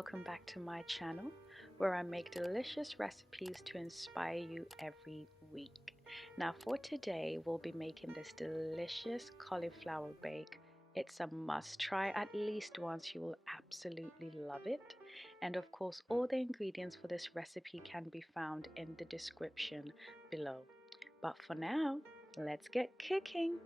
welcome back to my channel where I make delicious recipes to inspire you every week. Now for today we'll be making this delicious cauliflower bake. It's a must try at least once. You will absolutely love it. And of course all the ingredients for this recipe can be found in the description below. But for now, let's get cooking.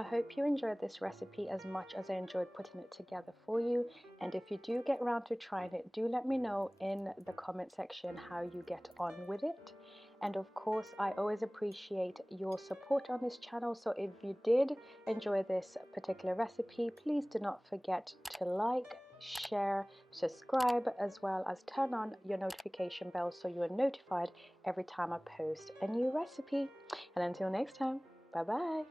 I hope you enjoyed this recipe as much as I enjoyed putting it together for you. And if you do get around to trying it, do let me know in the comment section how you get on with it. And of course, I always appreciate your support on this channel. So if you did enjoy this particular recipe, please do not forget to like, share, subscribe, as well as turn on your notification bell so you are notified every time I post a new recipe. And until next time, bye bye.